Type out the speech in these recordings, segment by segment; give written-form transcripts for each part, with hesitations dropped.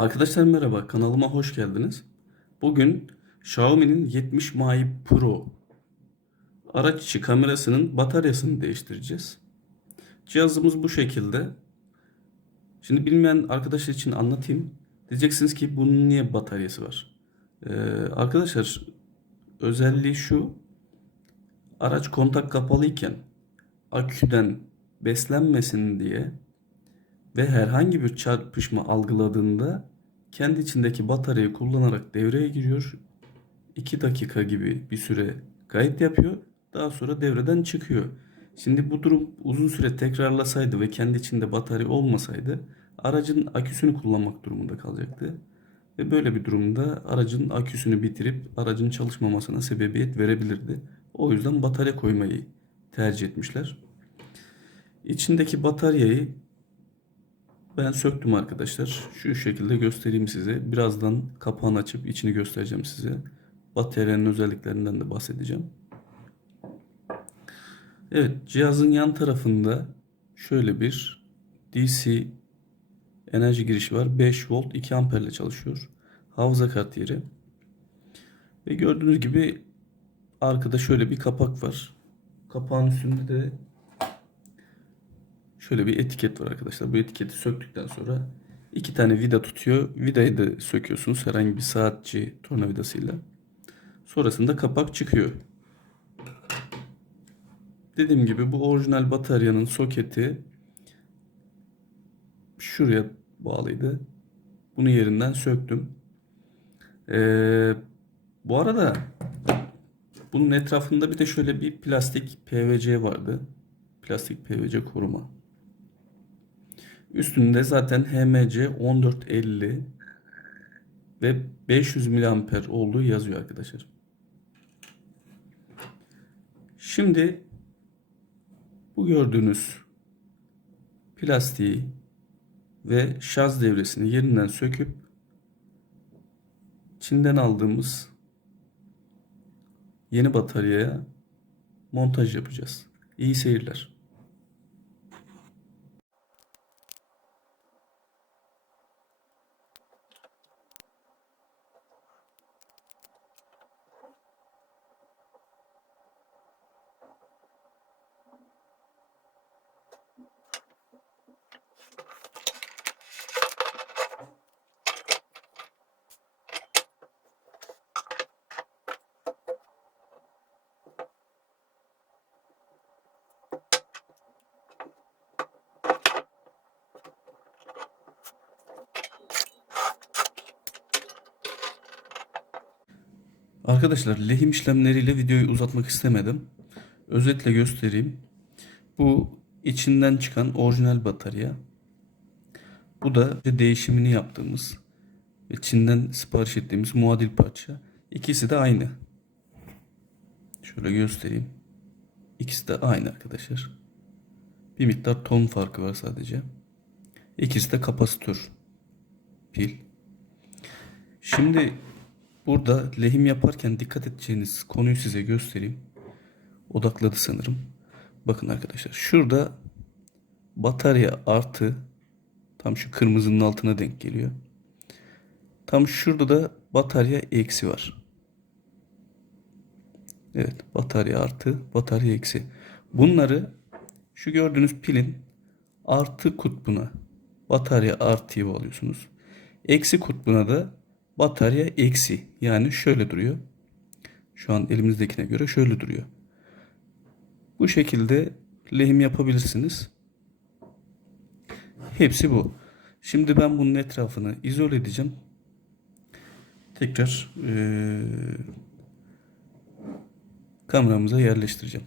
Arkadaşlar merhaba, kanalıma hoş geldiniz. Bugün Xiaomi'nin 70 Mi Pro araç içi kamerasının bataryasını değiştireceğiz. Cihazımız bu şekilde. Şimdi bilmeyen arkadaşlar için anlatayım. Diyeceksiniz ki bunun niye bataryası var? Arkadaşlar özelliği şu. Araç kontak kapalıyken aküden beslenmesin diye ve herhangi bir çarpışma algıladığında kendi içindeki bataryayı kullanarak devreye giriyor. 2 dakika gibi bir süre kayıt yapıyor. Daha sonra devreden çıkıyor. Şimdi bu durum uzun süre tekrarlasaydı ve kendi içinde batarya olmasaydı aracın aküsünü kullanmak durumunda kalacaktı. Ve böyle bir durumda aracın aküsünü bitirip aracın çalışmamasına sebebiyet verebilirdi. O yüzden batarya koymayı tercih etmişler. İçindeki bataryayı ben söktüm arkadaşlar. Şu şekilde göstereyim size. Birazdan kapağını açıp içini göstereceğim size. Bataryanın özelliklerinden de bahsedeceğim. Evet, cihazın yan tarafında şöyle bir DC enerji girişi var. 5 volt 2 amper ile çalışıyor. Hafıza kart yeri. Ve gördüğünüz gibi arkada şöyle bir kapak var. Kapağın üstünde de şöyle bir etiket var arkadaşlar. Bu etiketi söktükten sonra iki tane vida tutuyor. Vidayı da söküyorsunuz herhangi bir saatçi tornavidasıyla. Sonrasında kapak çıkıyor. Dediğim gibi bu orijinal bataryanın soketi şuraya bağlıydı. Bunu yerinden söktüm. Ee, Bu arada bunun etrafında bir de şöyle bir plastik PVC vardı. Plastik PVC koruma. Üstünde zaten HMC 1450 ve 500 miliamper olduğu yazıyor arkadaşlar. Şimdi bu gördüğünüz plastiği ve şarj devresini yerinden söküp Çin'den aldığımız yeni bataryaya montaj yapacağız. İyi seyirler. Arkadaşlar lehim işlemleriyle videoyu uzatmak istemedim. Özetle göstereyim. Bu içinden çıkan orijinal batarya. Bu da değişimini yaptığımız ve Çin'den sipariş ettiğimiz muadil parça. İkisi de aynı. Şöyle göstereyim. İkisi de aynı arkadaşlar. Bir miktar ton farkı var sadece. İkisi de kapasitör. Pil. Şimdi burada lehim yaparken dikkat edeceğiniz konuyu size göstereyim. Odakladı sanırım. Bakın arkadaşlar. Şurada batarya artı tam şu kırmızının altına denk geliyor. Tam şurada da batarya eksi var. Evet, batarya artı, batarya eksi. Bunları şu gördüğünüz pilin artı kutbuna batarya artıyı bağlıyorsunuz. Eksi kutbuna da batarya eksi. Yani şöyle duruyor. Şu an elimizdekine göre şöyle duruyor. Bu şekilde lehim yapabilirsiniz. Hepsi bu. Şimdi ben bunun etrafını izole edeceğim. Tekrar kameramıza yerleştireceğim.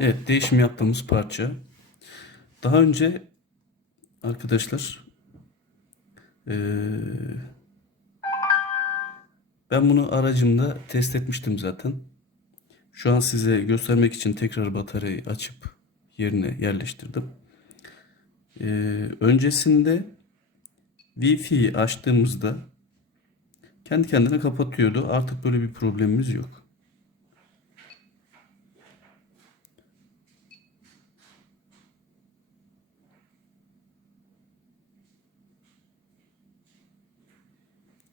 Evet, değişim yaptığımız parça. Daha önce arkadaşlar eee, ben bunu aracımda test etmiştim zaten. Şu an size göstermek için tekrar bataryayı açıp yerine yerleştirdim. Öncesinde Wi-Fi'yi açtığımızda kendi kendine kapatıyordu. Artık böyle bir problemimiz yok.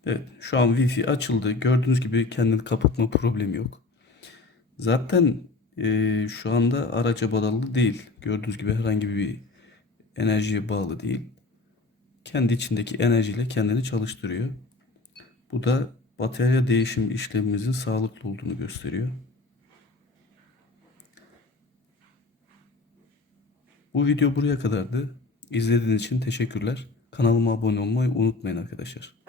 Evet, şu an Wi-Fi açıldı. Gördüğünüz gibi kendini kapatma problemi yok. Zaten şu anda araca bağlı değil. Gördüğünüz gibi herhangi bir enerjiye bağlı değil. Kendi içindeki enerjiyle kendini çalıştırıyor. Bu da batarya değişim işlemimizin sağlıklı olduğunu gösteriyor. Bu video buraya kadardı. İzlediğiniz için teşekkürler. Kanalıma abone olmayı unutmayın arkadaşlar.